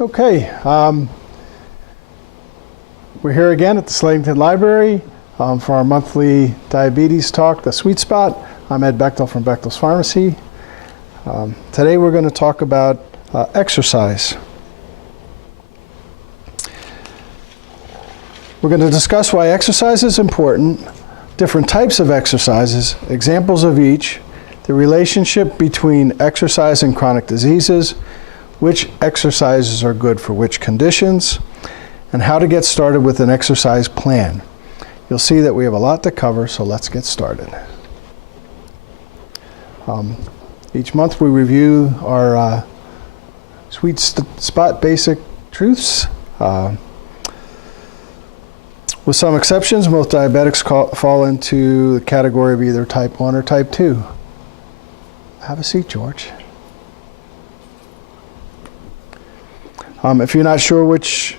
Okay, we're here again at the Slatington Library for our monthly diabetes talk, The Sweet Spot. I'm Ed Bechtel from Bechtel's Pharmacy. Today we're going to talk about exercise. We're going to discuss why exercise is important, different types of exercises, examples of each, the relationship between exercise and chronic diseases, which exercises are good for which conditions, and how to get started with an exercise plan. You'll see that we have a lot to cover, so let's get started. Each month we review our sweet spot basic truths. With some exceptions, most diabetics fall into the category of either type 1 or type 2. Have a seat, George. If you're not sure which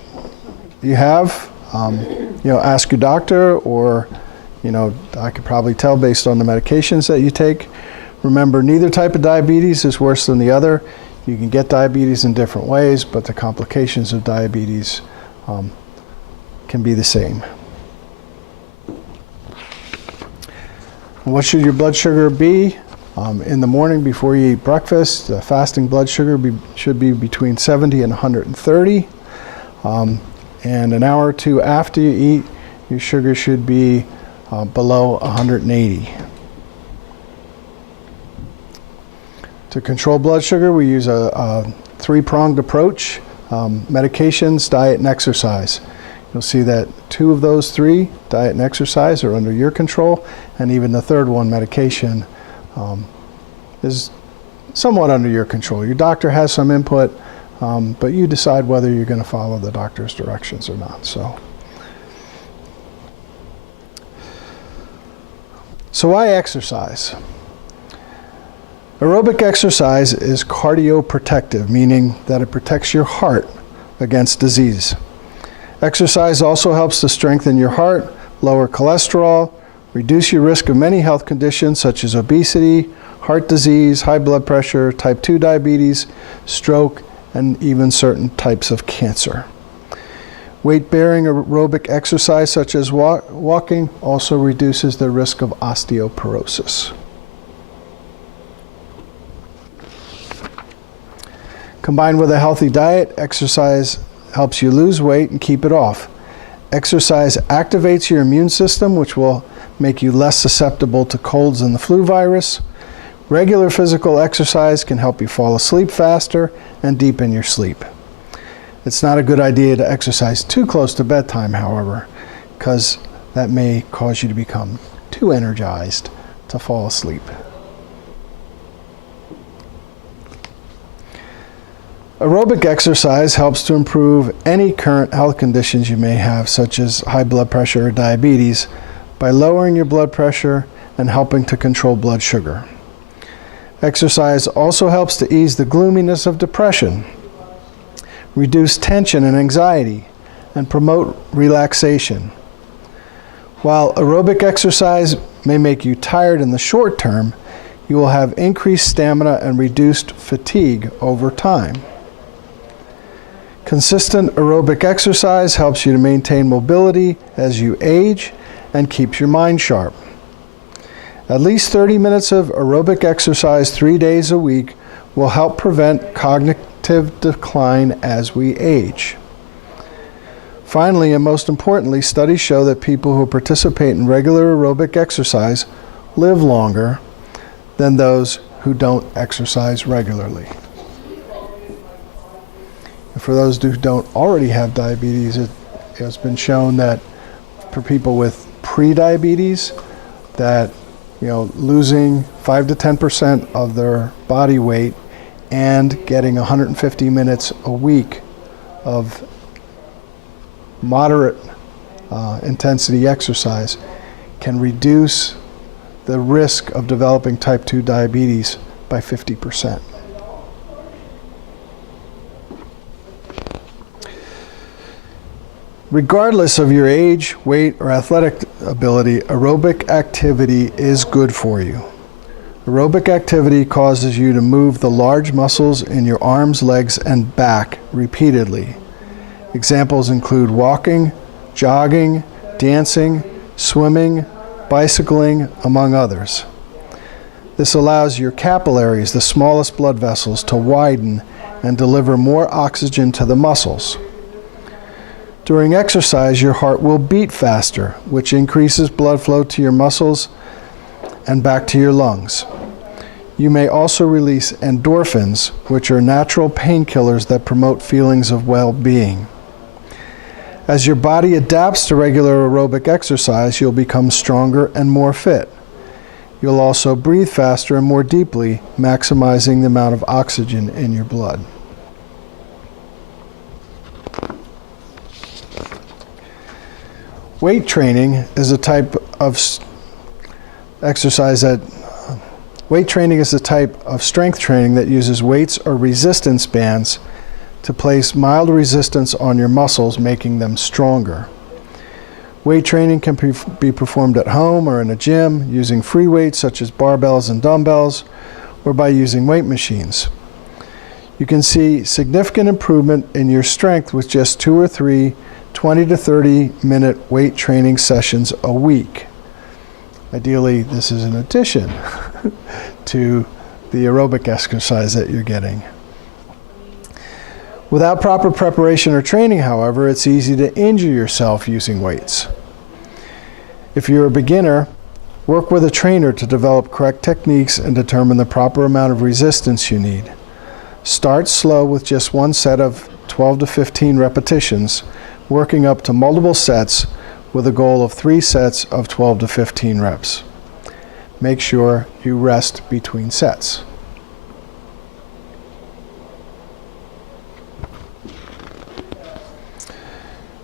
you have, ask your doctor, or, I could probably tell based on the medications that you take. Remember, neither type of diabetes is worse than the other. You can get diabetes in different ways, but the complications of diabetes can be the same. What should your blood sugar be? In the morning before you eat breakfast, fasting blood sugar should be between 70 and 130. And an hour or two after you eat, your sugar should be below 180. To control blood sugar, we use a three-pronged approach: medications, diet, and exercise. You'll see that two of those three, diet and exercise, are under your control, and even the third one, medication, is somewhat under your control. Your doctor has some input, but you decide whether you're going to follow the doctor's directions or not. So why exercise? Aerobic exercise is cardioprotective, meaning that it protects your heart against disease. Exercise also helps to strengthen your heart, lower cholesterol, reduce your risk of many health conditions such as obesity, heart disease, high blood pressure, type 2 diabetes, stroke, and even certain types of cancer. Weight-bearing aerobic exercise such as walking also reduces the risk of osteoporosis. Combined with a healthy diet, exercise helps you lose weight and keep it off. Exercise activates your immune system, which will make you less susceptible to colds and the flu virus. Regular physical exercise can help you fall asleep faster and deepen your sleep. It's not a good idea to exercise too close to bedtime, however, because that may cause you to become too energized to fall asleep. Aerobic exercise helps to improve any current health conditions you may have, such as high blood pressure or diabetes, by lowering your blood pressure and helping to control blood sugar. Exercise also helps to ease the gloominess of depression, reduce tension and anxiety, and promote relaxation. While aerobic exercise may make you tired in the short term, you will have increased stamina and reduced fatigue over time. Consistent aerobic exercise helps you to maintain mobility as you age and keeps your mind sharp. At least 30 minutes of aerobic exercise 3 days a week will help prevent cognitive decline as we age. Finally, and most importantly, studies show that people who participate in regular aerobic exercise live longer than those who don't exercise regularly. For those who don't already have diabetes, it has been shown that for people with pre-diabetes, that losing 5 to 10% of their body weight and getting 150 minutes a week of moderate intensity exercise can reduce the risk of developing type 2 diabetes by 50%. Regardless of your age, weight, or athletic ability, aerobic activity is good for you. Aerobic activity causes you to move the large muscles in your arms, legs, and back repeatedly. Examples include walking, jogging, dancing, swimming, bicycling, among others. This allows your capillaries, the smallest blood vessels, to widen and deliver more oxygen to the muscles. During exercise, your heart will beat faster, which increases blood flow to your muscles and back to your lungs. You may also release endorphins, which are natural painkillers that promote feelings of well-being. As your body adapts to regular aerobic exercise, you'll become stronger and more fit. You'll also breathe faster and more deeply, maximizing the amount of oxygen in your blood. Weight training is a type of Weight training is a type of strength training that uses weights or resistance bands to place mild resistance on your muscles, making them stronger. Weight training can be performed at home or in a gym using free weights such as barbells and dumbbells, or by using weight machines. You can see significant improvement in your strength with just 2 or 3 20 to 30 minute weight training sessions a week. Ideally, this is in addition to the aerobic exercise that you're getting. Without proper preparation or training, however, it's easy to injure yourself using weights. If you're a beginner, work with a trainer to develop correct techniques and determine the proper amount of resistance you need. Start slow with just one set of 12 to 15 repetitions, working up to multiple sets with a goal of 3 sets of 12 to 15 reps. Make sure you rest between sets.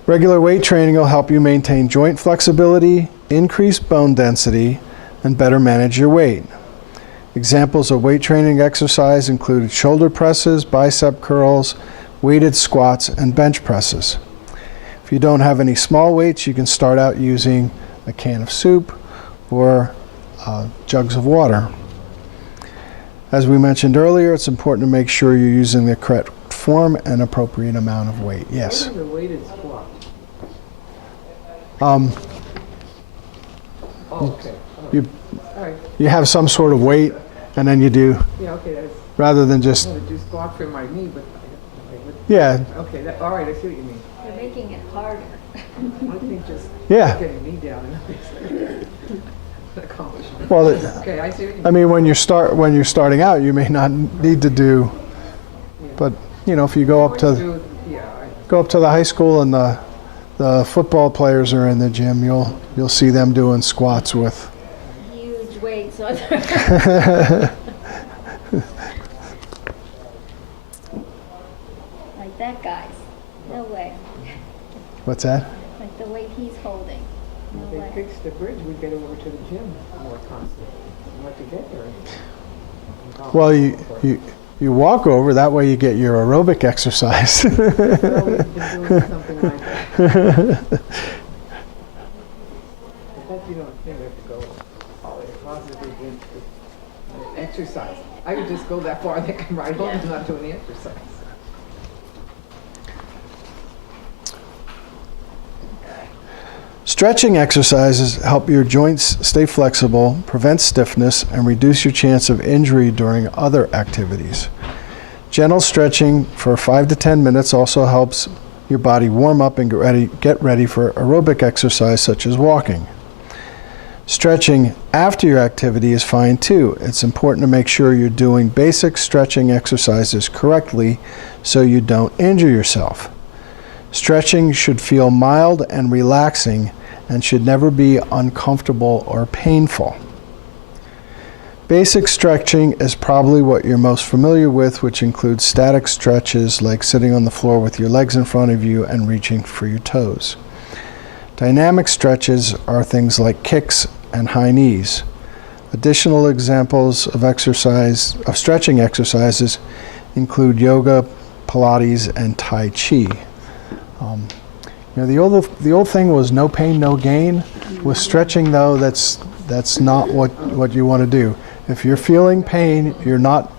Regular weight training will help you maintain joint flexibility, increase bone density, and better manage your weight. Examples of weight training exercise include shoulder presses, bicep curls, weighted squats, and bench presses. If you don't have any small weights, you can start out using a can of soup or jugs of water. As we mentioned earlier, it's important to make sure you're using the correct form and appropriate amount of weight. Yes? What is a weighted squat? Okay. All right. You have some sort of weight, and then you do, Yeah, okay, that's, rather than just, I'm gonna do squat for my knee, but, yeah, okay, all right, I see what you mean. You're making it harder. I think just yeah. getting me down is an accomplishment. Well, Okay, I see what you mean. I mean, when you're starting out, you may not need to do, but you know, if you go up to the high school and the football players are in the gym, you'll see them doing squats with Huge weights on their like that guy's. No way. what's that? Like the weight he's holding. No If they way. fixed the bridge, we'd get over to the gym more constantly. What to get there? Well, you walk over, that way you get your aerobic exercise. Well, we've been doing something like that. But you don't think we have to go all the way positively into exercise. I could just go that far and then come right home and not do any exercise. Stretching exercises help your joints stay flexible, prevent stiffness, and reduce your chance of injury during other activities. Gentle stretching for 5 to 10 minutes also helps your body warm up and get ready for aerobic exercise such as walking. Stretching after your activity is fine too. It's important to make sure you're doing basic stretching exercises correctly so you don't injure yourself. Stretching should feel mild and relaxing and should never be uncomfortable or painful. Basic stretching is probably what you're most familiar with, which includes static stretches like sitting on the floor with your legs in front of you and reaching for your toes. Dynamic stretches are things like kicks and high knees. Additional examples of stretching exercises include yoga, Pilates, and Tai Chi. You know, the old thing was no pain, no gain. With stretching, though, that's not what you want to do. If you're feeling pain, you're not,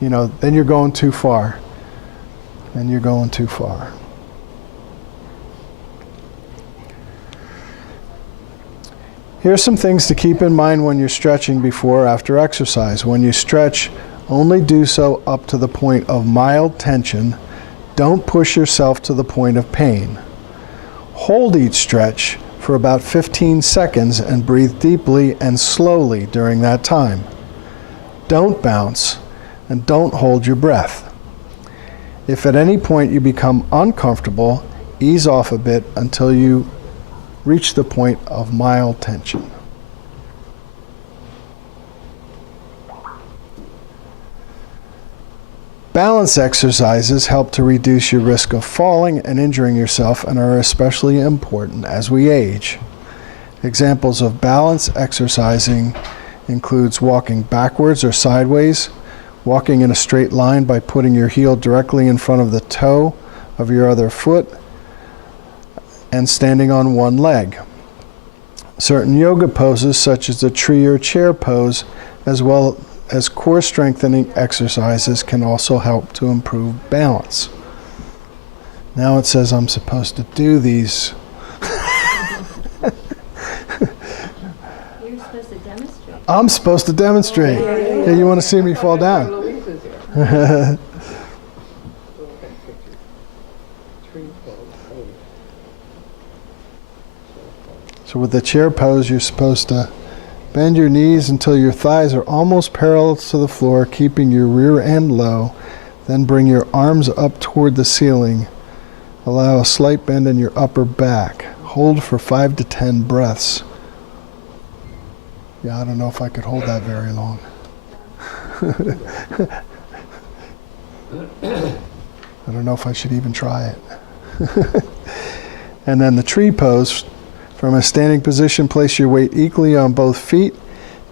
then you're going too far. Then you're going too far. Here's some things to keep in mind when you're stretching before or after exercise. When you stretch, only do so up to the point of mild tension. Don't push yourself to the point of pain. Hold each stretch for about 15 seconds and breathe deeply and slowly during that time. Don't bounce and don't hold your breath. If at any point you become uncomfortable, ease off a bit until you reach the point of mild tension. Balance exercises help to reduce your risk of falling and injuring yourself and are especially important as we age. Examples of balance exercising includes walking backwards or sideways, walking in a straight line by putting your heel directly in front of the toe of your other foot, and standing on one leg. Certain yoga poses such as the tree or chair pose, as well as core strengthening exercises, can also help to improve balance. Now it says I'm supposed to do these. You're supposed to demonstrate. I'm supposed to demonstrate. Yeah, you want to see me fall down? Louisa's here. So with the chair pose, you're supposed to bend your knees until your thighs are almost parallel to the floor, keeping your rear end low. Then bring your arms up toward the ceiling. Allow a slight bend in your upper back. Hold for 5 to 10 breaths. Yeah, I don't know if I could hold that very long. I don't know if I should even try it. And then the tree pose. From a standing position, place your weight equally on both feet.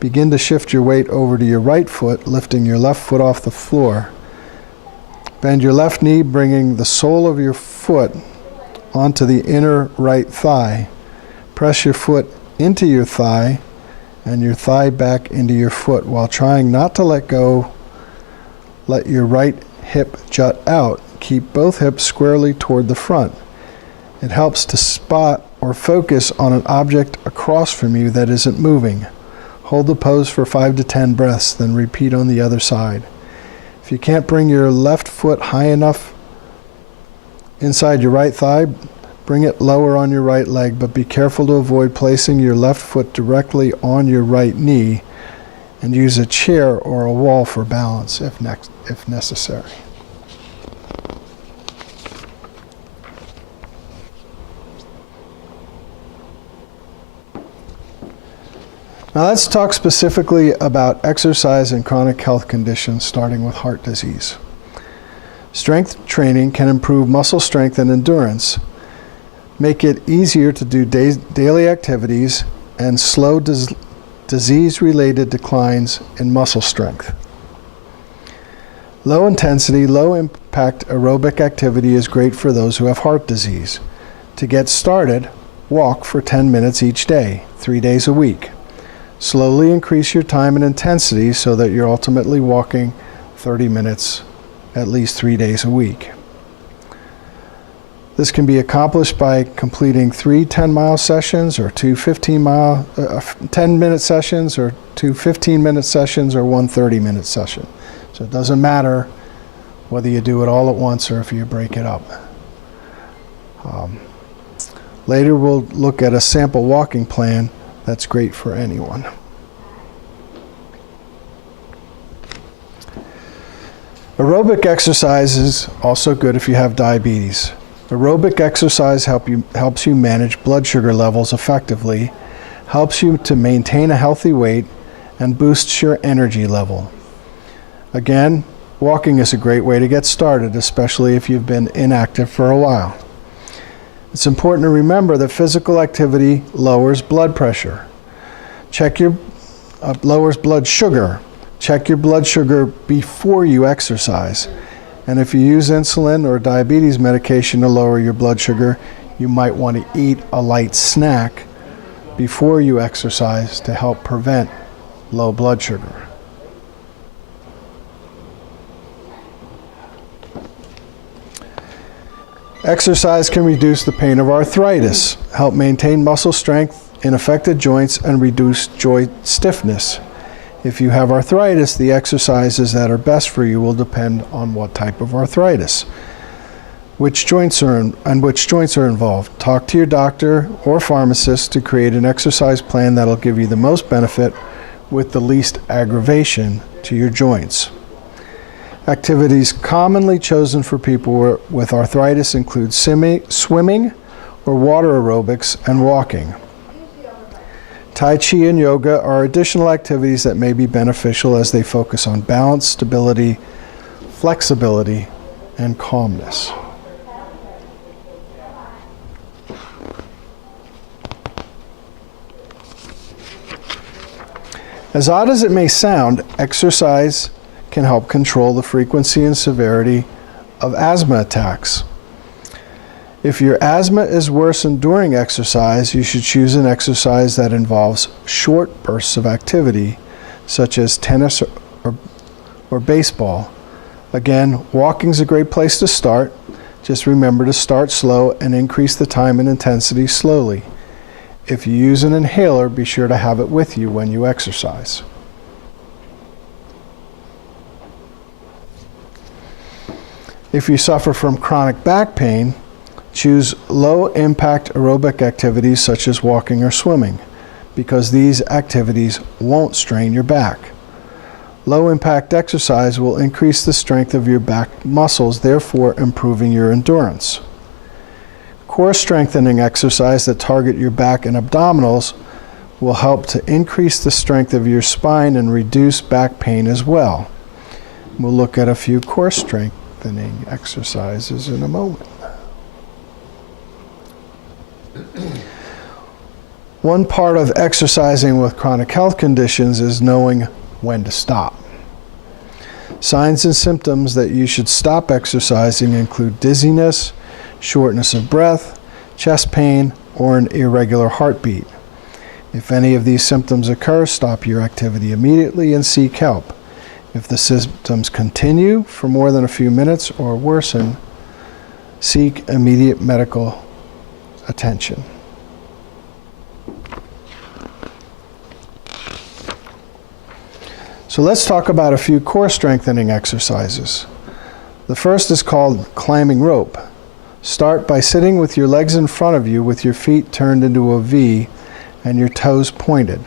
Begin to shift your weight over to your right foot, lifting your left foot off the floor. Bend your left knee, bringing the sole of your foot onto the inner right thigh. Press your foot into your thigh and your thigh back into your foot while trying not to let go. Let your right hip jut out. Keep both hips squarely toward the front. It helps to spot or focus on an object across from you that isn't moving. Hold the pose for 5 to 10 breaths, then repeat on the other side. If you can't bring your left foot high enough inside your right thigh, bring it lower on your right leg, but be careful to avoid placing your left foot directly on your right knee, and use a chair or a wall for balance if necessary. Now let's talk specifically about exercise and chronic health conditions, starting with heart disease. Strength training can improve muscle strength and endurance, make it easier to do daily activities, and slow disease-related declines in muscle strength. Low intensity, low impact aerobic activity is great for those who have heart disease. To get started, walk for 10 minutes each day, 3 days a week. Slowly increase your time and intensity so that you're ultimately walking 30 minutes at least 3 days a week. This can be accomplished by completing 3 10-mile sessions or 2 10-minute sessions or 2 15-minute sessions or 1 30-minute session. So it doesn't matter whether you do it all at once or if you break it up. Later we'll look at a sample walking plan that's great for anyone. Aerobic exercise is also good if you have diabetes. Aerobic exercise helps you manage blood sugar levels effectively, helps you to maintain a healthy weight, and boosts your energy level. Again, walking is a great way to get started, especially if you've been inactive for a while. It's important to remember that physical activity lowers blood pressure. Lowers blood sugar. Check your blood sugar before you exercise. And if you use insulin or diabetes medication to lower your blood sugar, you might want to eat a light snack before you exercise to help prevent low blood sugar. Exercise can reduce the pain of arthritis, help maintain muscle strength in affected joints, and reduce joint stiffness. If you have arthritis, the exercises that are best for you will depend on what type of arthritis, which joints are involved. Talk to your doctor or pharmacist to create an exercise plan that'll give you the most benefit with the least aggravation to your joints. Activities commonly chosen for people with arthritis include swimming or water aerobics and walking. Tai Chi and yoga are additional activities that may be beneficial as they focus on balance, stability, flexibility, and calmness. As odd as it may sound, exercise can help control the frequency and severity of asthma attacks. If your asthma is worsened during exercise, you should choose an exercise that involves short bursts of activity, such as tennis or baseball. Again, walking's a great place to start. Just remember to start slow and increase the time and intensity slowly. If you use an inhaler, be sure to have it with you when you exercise. If you suffer from chronic back pain, choose low-impact aerobic activities such as walking or swimming, because these activities won't strain your back. Low-impact exercise will increase the strength of your back muscles, therefore improving your endurance. Core strengthening exercise that target your back and abdominals will help to increase the strength of your spine and reduce back pain as well. We'll look at a few core strengthening exercises in a moment. One part of exercising with chronic health conditions is knowing when to stop. Signs and symptoms that you should stop exercising include dizziness, shortness of breath, chest pain, or an irregular heartbeat. If any of these symptoms occur, stop your activity immediately and seek help. If the symptoms continue for more than a few minutes or worsen, seek immediate medical attention. So let's talk about a few core strengthening exercises. The first is called climbing rope. Start by sitting with your legs in front of you with your feet turned into a V and your toes pointed.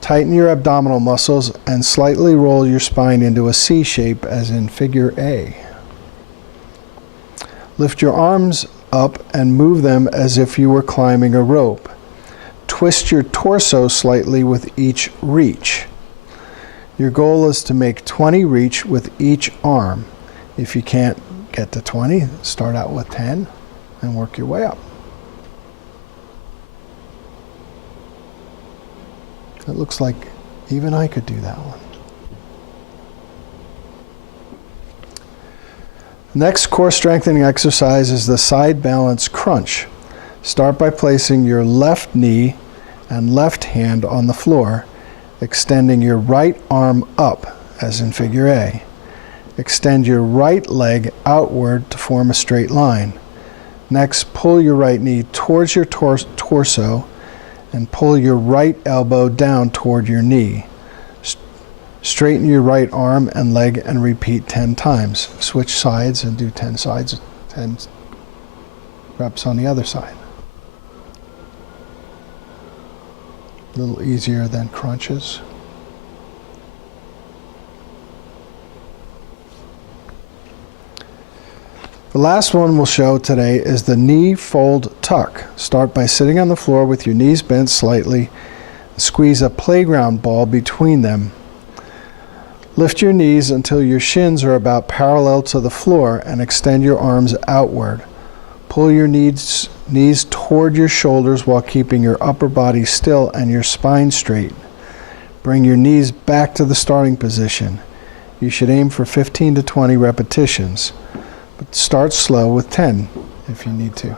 Tighten your abdominal muscles and slightly roll your spine into a C shape as in figure A. Lift your arms up and move them as if you were climbing a rope. Twist your torso slightly with each reach. Your goal is to make 20 reach with each arm. If you can't get to 20, start out with 10 and work your way up. It looks like even I could do that one. Next core strengthening exercise is the side balance crunch. Start by placing your left knee and left hand on the floor, extending your right arm up, as in figure A. Extend your right leg outward to form a straight line. Next, pull your right knee towards your torso and pull your right elbow down toward your knee. Straighten your right arm and leg and repeat 10 times. Switch sides and do 10 reps on the other side. A little easier than crunches. The last one we'll show today is the knee fold tuck. Start by sitting on the floor with your knees bent slightly. Squeeze a playground ball between them. Lift your knees until your shins are about parallel to the floor and extend your arms outward. Pull your knees toward your shoulders while keeping your upper body still and your spine straight. Bring your knees back to the starting position. You should aim for 15 to 20 repetitions. But start slow with 10 if you need to.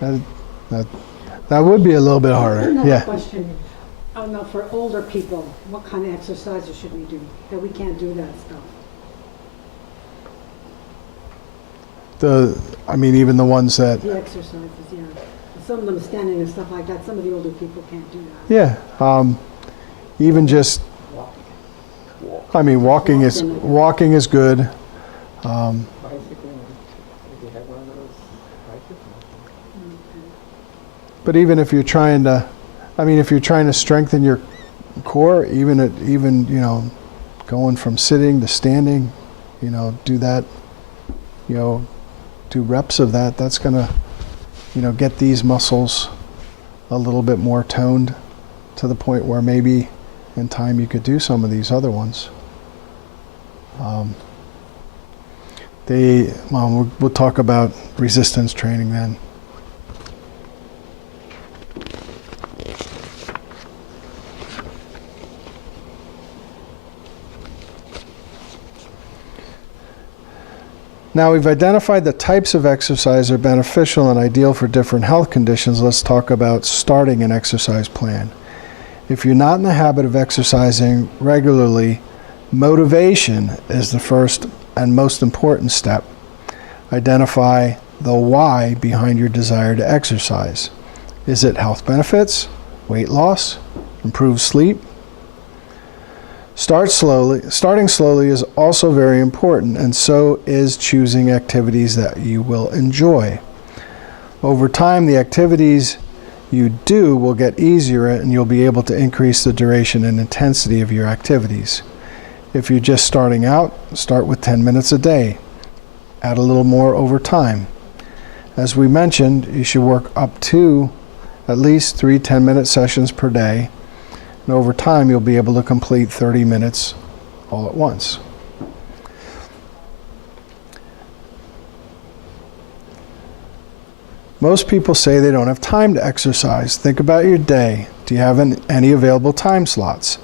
That would be a little bit harder. Another question. I don't know, for older people, what kind of exercises should we do? That we can't do that stuff. Even the ones that, The exercises, yeah. Some of them standing and stuff like that, some of the older people can't do that. yeah, even just, walking is good. Bicycling, if you have one of those bicycles. But even if you're trying to strengthen your core, even going from sitting to standing, do that, do reps of that. That's gonna, get these muscles a little bit more toned to the point where maybe in time you could do some of these other ones. We'll talk about resistance training then. Now we've identified the types of exercise that are beneficial and ideal for different health conditions. Let's talk about starting an exercise plan. If you're not in the habit of exercising regularly, motivation is the first and most important step. Identify the why behind your desire to exercise. Is it health benefits, weight loss, improved sleep? Starting slowly is also very important, and so is choosing activities that you will enjoy. Over time, the activities you do will get easier and you'll be able to increase the duration and intensity of your activities. If you're just starting out, start with 10 minutes a day. Add a little more over time. As we mentioned, you should work up to at least 3 10-minute sessions per day. And over time, you'll be able to complete 30 minutes all at once. Most people say they don't have time to exercise. Think about your day. Do you have any available time slots?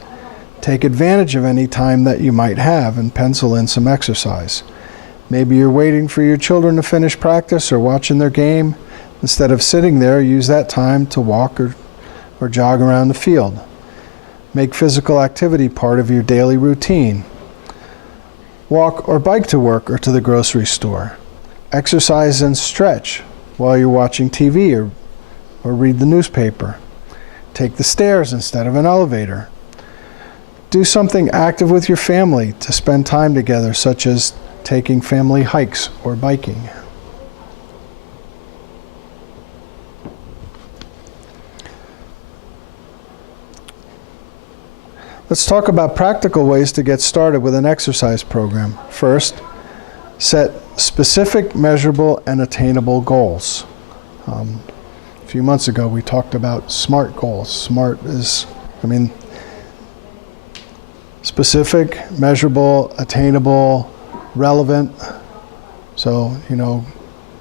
Take advantage of any time that you might have and pencil in some exercise. Maybe you're waiting for your children to finish practice or watching their game. Instead of sitting there, use that time to walk or jog around the field. Make physical activity part of your daily routine. Walk or bike to work or to the grocery store. Exercise and stretch while you're watching TV or read the newspaper. Take the stairs instead of an elevator. Do something active with your family to spend time together, such as taking family hikes or biking. Let's talk about practical ways to get started with an exercise program. First, set specific, measurable, and attainable goals. A few months ago, we talked about SMART goals. SMART is, specific, measurable, attainable, relevant. So,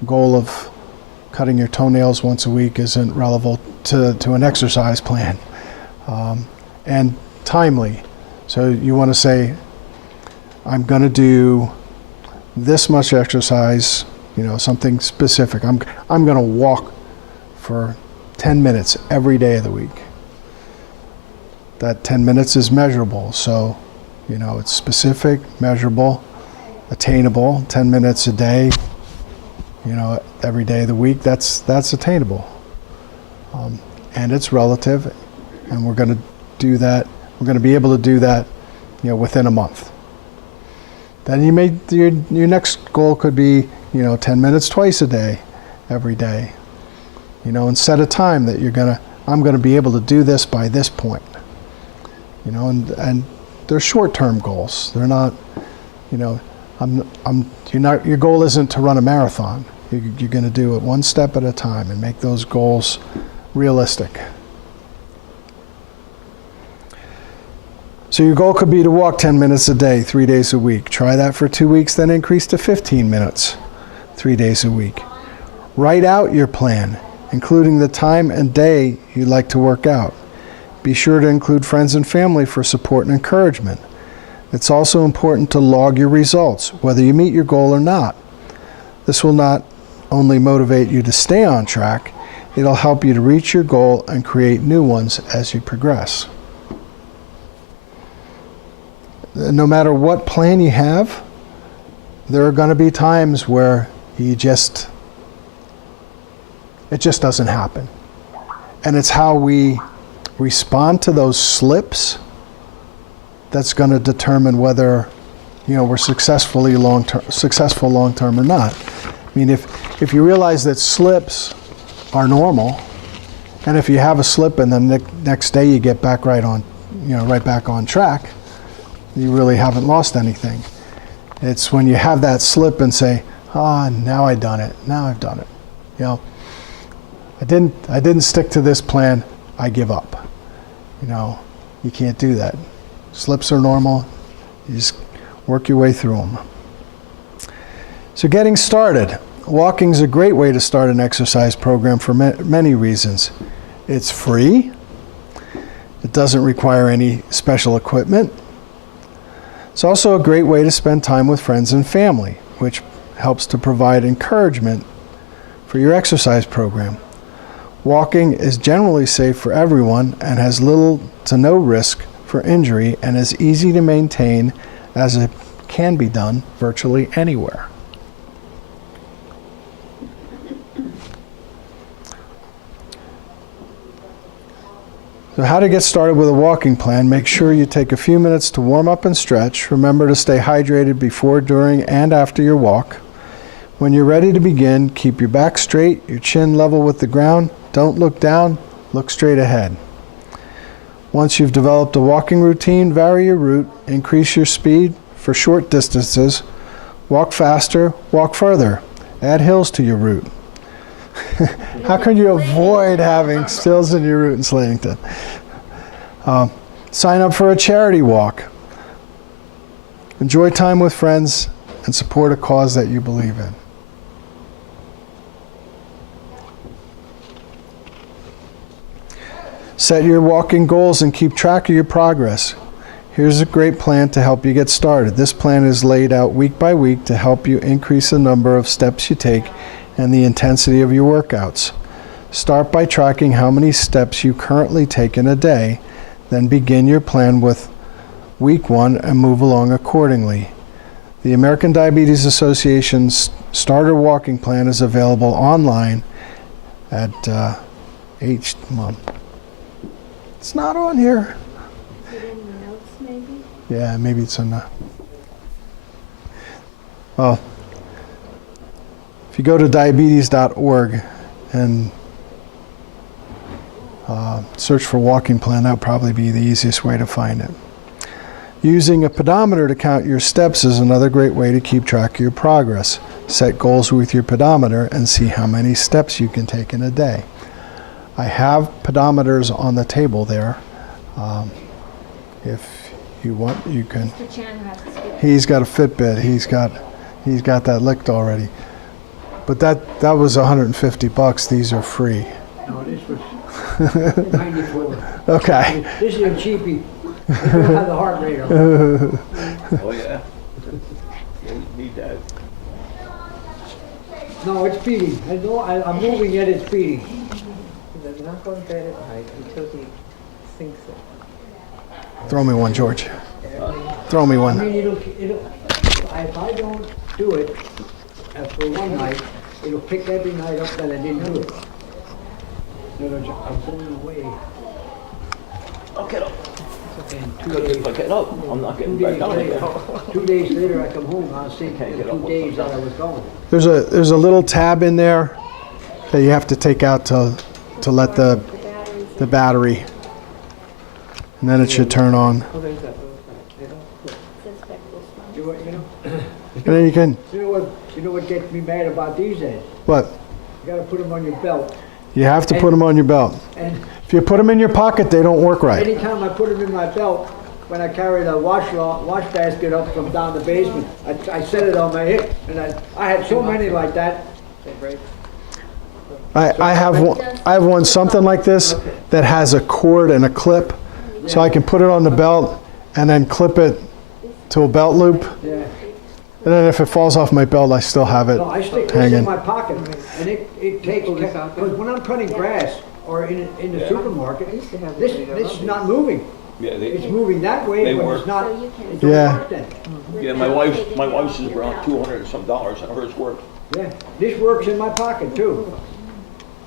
goal of cutting your toenails once a week isn't relevant to an exercise plan. And timely. So you want to say, I'm going to do this much exercise, something specific. I'm going to walk for 10 minutes every day of the week. That 10 minutes is measurable. So, it's specific, measurable, attainable. 10 minutes a day, every day of the week, that's attainable. And it's relative, and we're going to do that. We're going to be able to do that, within a month. Then your next goal could be, 10 minutes twice a day, every day. And set a time that I'm going to be able to do this by this point. And they're short-term goals. They're not, your goal isn't to run a marathon. You're going to do it one step at a time and make those goals realistic. So your goal could be to walk 10 minutes a day, 3 days a week. Try that for 2 weeks, then increase to 15 minutes, 3 days a week. Write out your plan, including the time and day you'd like to work out. Be sure to include friends and family for support and encouragement. It's also important to log your results, whether you meet your goal or not. This will not only motivate you to stay on track, it'll help you to reach your goal and create new ones as you progress. No matter what plan you have, there are going to be times where, it just doesn't happen. And it's how we respond to those slips that's going to determine whether, we're successful long term or not. I mean, if you realize that slips are normal, and if you have a slip and then the next day you get back right back on track, you really haven't lost anything. It's when you have that slip and say, now I've done it. Now I've done it. I didn't stick to this plan. I give up. You can't do that. Slips are normal. You just work your way through them. So getting started. Walking is a great way to start an exercise program for many reasons. It's free. It doesn't require any special equipment. It's also a great way to spend time with friends and family, which helps to provide encouragement for your exercise program. Walking is generally safe for everyone and has little to no risk for injury and is easy to maintain as it can be done virtually anywhere. So how to get started with a walking plan. Make sure you take a few minutes to warm up and stretch. Remember to stay hydrated before, during, and after your walk. When you're ready to begin, keep your back straight, your chin level with the ground. Don't look down, look straight ahead. Once you've developed a walking routine, vary your route, increase your speed for short distances, walk faster, walk further, add hills to your route. How can you avoid having hills in your route in Slatington? Sign up for a charity walk. Enjoy time with friends and support a cause that you believe in. Set your walking goals and keep track of your progress. Here's a great plan to help you get started. This plan is laid out week by week to help you increase the number of steps you take and the intensity of your workouts. Start by tracking how many steps you currently take in a day, then begin your plan with week 1 and move along accordingly. The American Diabetes Association's starter walking plan is available online at it's not on here. Is it in the notes, maybe? Yeah, maybe it's in the... Well, if you go to diabetes.org and search for walking plan, that would probably be the easiest way to find it. Using a pedometer to count your steps is another great way to keep track of your progress. Set goals with your pedometer and see how many steps you can take in a day. I have pedometers on the table there. If you want, you can. Mr. Chan has to speak. He's got a Fitbit. He's got that licked already. But that was $150. These are free. No, this was 94. Okay. This is a cheapie. I don't have the heart rate on it. Oh, yeah. You need that. No, it's beating. I know, I'm moving yet it's beating. He does not go to bed at night until he sinks it. Throw me one, George. Throw me I one. mean, if I don't do it for one night, it'll pick every night up that I didn't do it. In other words, I'm going away. I'll get up. And Because if I get up, I'm not getting 2 back days down later, again. 2 days later I come home, I'll see Can't get the up 2 with days some that I was gone. There's a little tab in there that you have to take out to let the battery, and then it should turn on. Oh, there's that little thing. They don't put- And then you can, You know what gets me mad about these is, what? you gotta put them on your belt. You have to put them on your belt. And If you put them in your pocket, they don't work right. anytime I put them in my belt, when I carry the wash basket up from down the basement, I set it on my hip, and I had so many like that. They break. I have one something like this that has a cord and a clip, so I can put it on the belt and then clip it to a belt loop. Yeah. And then if it falls off my belt, I still have it No, I stick this hanging. in my pocket, and it takes, because when I'm cutting grass or in the supermarket, to have this it is not moving. Yeah, It's moving that way, They but work. it's not, So you can- it don't Yeah. work then. yeah, my wife's is around $200 and some, and hers work. Yeah, this works in my pocket too.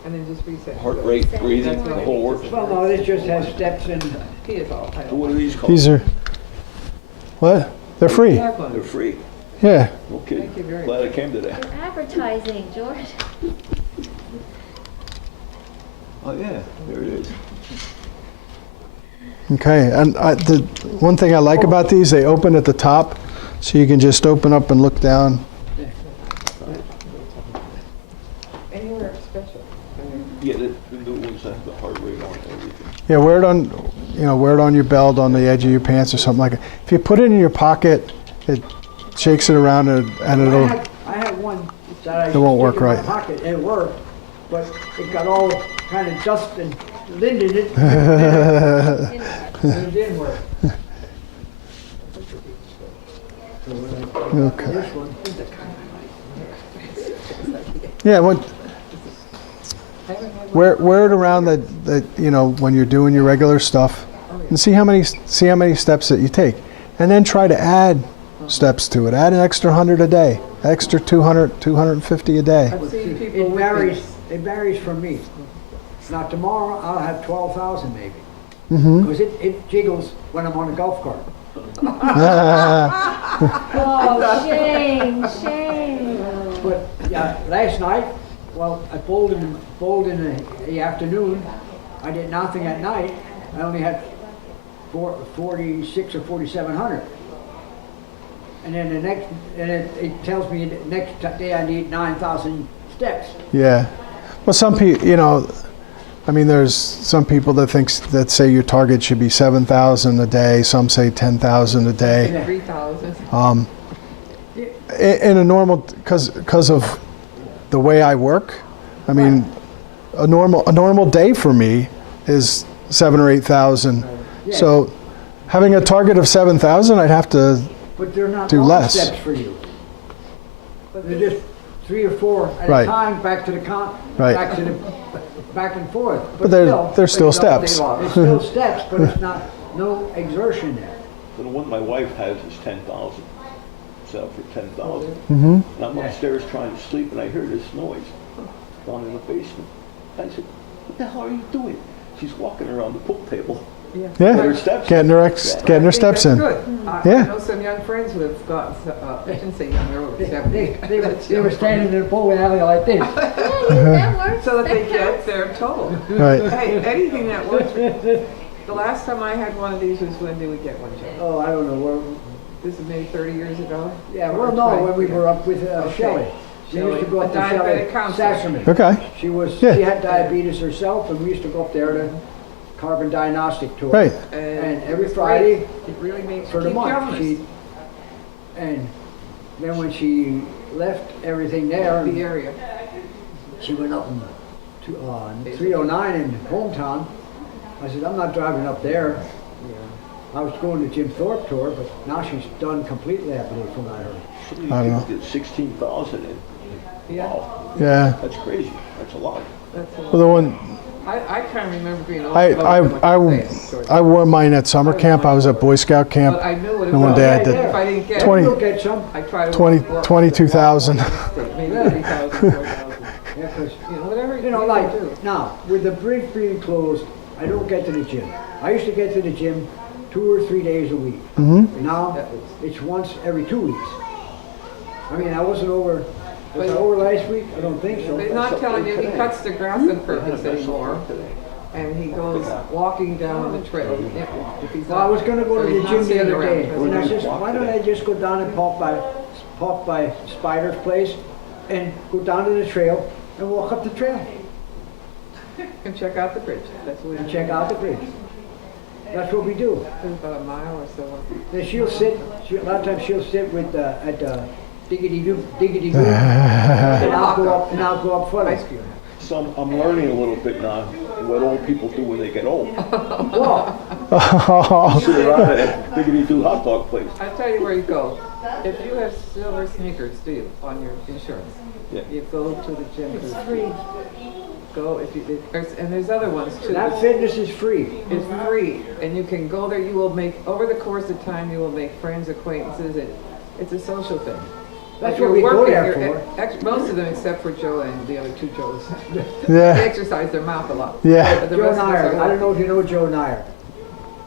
And then just reset. Heart rate, breathing, the whole works. Well, no, this just has steps and, He is all. So what are these called? These are, what? They're free. Have one. They're free. Yeah. Okay. Thank you very Glad I came today. You're advertising, George. Oh, yeah, there it is. Okay, and the one thing I like about these, they open at the top, so you can just open up and look down. Anywhere special. Yeah, the new ones have the heart rate on everything. Yeah, wear it on, wear it on your belt, on the edge of your pants or something like that. If you put it in your pocket, it shakes it around and it'll, I had one that I It won't work stick in my right. pocket, and it worked, but it got all kind of dust and lint in it. And it didn't work. So when I got Okay. this one, yeah, wear it around that, when you're doing your regular stuff, and see how many steps that you take, and then try to add steps to it. Add an extra 100 a day, extra 200, 250 a day. I've seen people it with varies. these. It varies from me. Now tomorrow I'll have 12,000 maybe, Mm-hmm. because it jiggles when I'm on a golf cart. Oh, shame, shame. But last night, well, I bowled in the afternoon. I did nothing at night. I only had 46 or 4,700. And then it tells me the next day I need 9,000 steps. Yeah. Well, some people, there's some people that say your target should be 7,000 a day. Some say 10,000 a day. 3,000. In a normal, because of the way I work, a normal day for me is 7,000 or 8,000. Yeah. So having a target of 7,000, I'd have to But they're not do long less. steps for you. They're just 3 or 4 at Right. a time, back to the Right. back and forth. But they're still steps. It's still steps, but it's not no exertion there. So the one my wife has is 10,000. Set up for 10,000. Mm-hmm. And I'm upstairs trying to sleep and I hear this noise down in the basement. I said, what the hell are you doing? She's walking around the pool table. Yeah, Her steps. getting her steps in. Good. I Yeah. know some young friends who have got, I shouldn't say young, they're over 70. They were standing in the bowling alley like this. Yeah, that works. So that they That get counts. their toll. Right. Hey, anything that works. The last time I had one of these was when did we get one, Joe? Oh, I don't know where. This is maybe 30 years ago? Yeah, Or well, no, 20, when we yeah. were up with Okay. Shelley. She used to go A up to Shelley diabetic counselor. Sacrament. Okay. She Yeah. had diabetes herself, and we used to go up there to carbon diagnostic to her. Right. And every it's Friday great. It really makes for the keep month, illness. and then when she left everything there, The and area. she went up to 309 in hometown. I said, I'm not driving up there. I was going to Jim Thorpe tour, but now she's done completely, I believe, from what I heard. Some of I these don't people get 16,000 in. Yeah, Wow, Yeah. that's crazy. That's a lot. that's a Well, the one I kind of remember being old. I wore mine at summer camp. I was at Boy Scout camp. But I knew what it And one was. day I Yeah, did yeah. If I didn't get 20 it, You'll get some. I try to 20 walk 22,000. Maybe 3,000, 4,000. Yeah, 'cause Whatever you know, you like, do. now, with the bridge being closed, I don't get to the gym. I used to get to the gym 2 or 3 days a week. Mm-hmm. Now, it's once every 2 weeks. I mean, I wasn't over, was I over last week? I don't think so. They're not telling you he cuts the grass on purpose anymore, and he goes walking down the trail. If he's Well, I was gonna go so to he's the not gym the sitting other around. day, That's and I not- said, why don't I just go down and park by Spider's place, and go down to the trail, and walk up the trail, And check out the bridge. That's what and we check out the bridge. That's what we do. It's about a mile or so. Then a lot of times she'll sit with, at diggity-doo, and I'll go up further. Ice cream. So I'm learning a little bit now what old people do when they get old. Well, Sit around at a diggity-doo hot dog place. I tell you where you go. If you have silver sneakers, do you, on your insurance? Yeah. You go to the gym. It's free. Go if you, and there's other ones too. that fitness is free. It's free, and you can go there. You will make over the course of time. You will make friends, acquaintances. It's a social thing. That's You're what we go working, there you're for. most of them, except for Joe and the other two Joes, they Yeah, exercise their mouth a lot. yeah, But the Joe rest of us Nyer, are I don't know if you know Joe Nyer.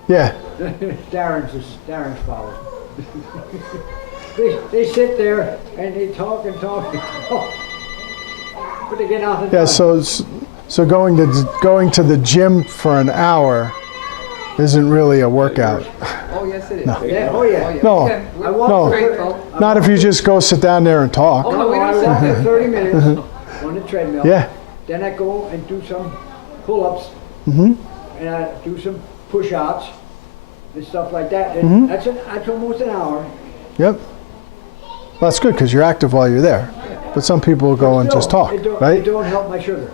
yeah. Darren's father. They sit there and they talk and talk and talk. But they get nothing Yeah, done. so going to the gym for an hour isn't really a workout. Oh, yes, it is. Yeah, oh yeah. No. Yeah, we're I walk No. grateful. Not if you just go sit down there and Oh, talk. no, we I don't walk sit for there. 30 minutes on the treadmill. Yeah. Then I go and do some pull-ups. Mm-hmm. And I do some push-ups and stuff like that. Mm-hmm. And that's almost an hour. Yep. Well, that's good because you're active while you're there. But some people will go and just Still, talk, it don't, right? It don't help my sugar.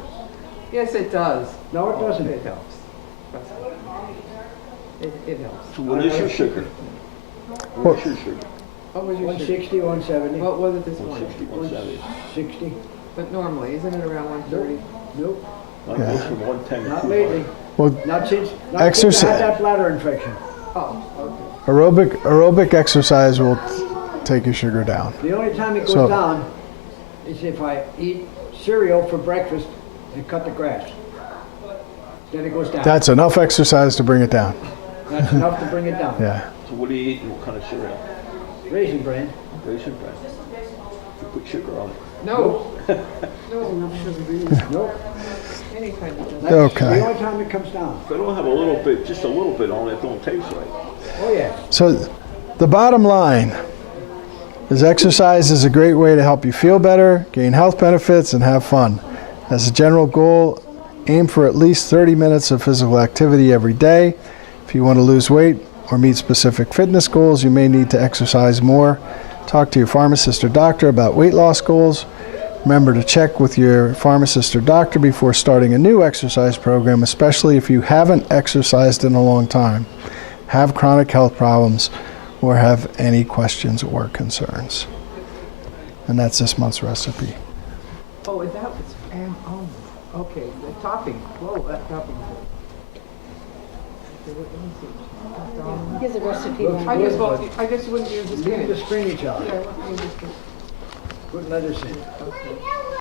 Yes, it does. No, it doesn't. It helps. Trust me. It helps. So what is your sugar? What is your sugar? What was your sugar? 160, 170, What was it this morning? 160, 170. 60. But normally, isn't it around 130? Nope, Mine goes from 110 to not 200. lately. Well, Not since I Exercise- had that bladder infection. Oh, okay. aerobic exercise will take your sugar down. The only time it goes So- down is if I eat cereal for breakfast and cut the grass. Then it goes down. That's enough exercise to bring it down. That's enough to bring it down. Yeah. So what do you eat and what kind of cereal? Raisin bran. Raisin bran. You put sugar on it. No. Nope. Any kind of. That's Okay. the only time it comes down. If I don't have a little bit, just a little bit on it, it don't taste right. Oh yeah. So the bottom line is exercise is a great way to help you feel better, gain health benefits, and have fun. As a general goal, aim for at least 30 minutes of physical activity every day. If you want to lose weight or meet specific fitness goals, you may need to exercise more. Talk to your pharmacist or doctor about weight loss goals. Remember to check with your pharmacist or doctor before starting a new exercise program, especially if you haven't exercised in a long time, have chronic health problems, or have any questions or concerns. And that's this month's recipe. Oh, is that what's, oh, okay, the topping. Whoa, that topping. Okay, let me see. Here's a recipe. I guess you wouldn't use the Leave the spinach. spinach out. Yeah, I wouldn't use the spinach. Put lettuce in. Okay.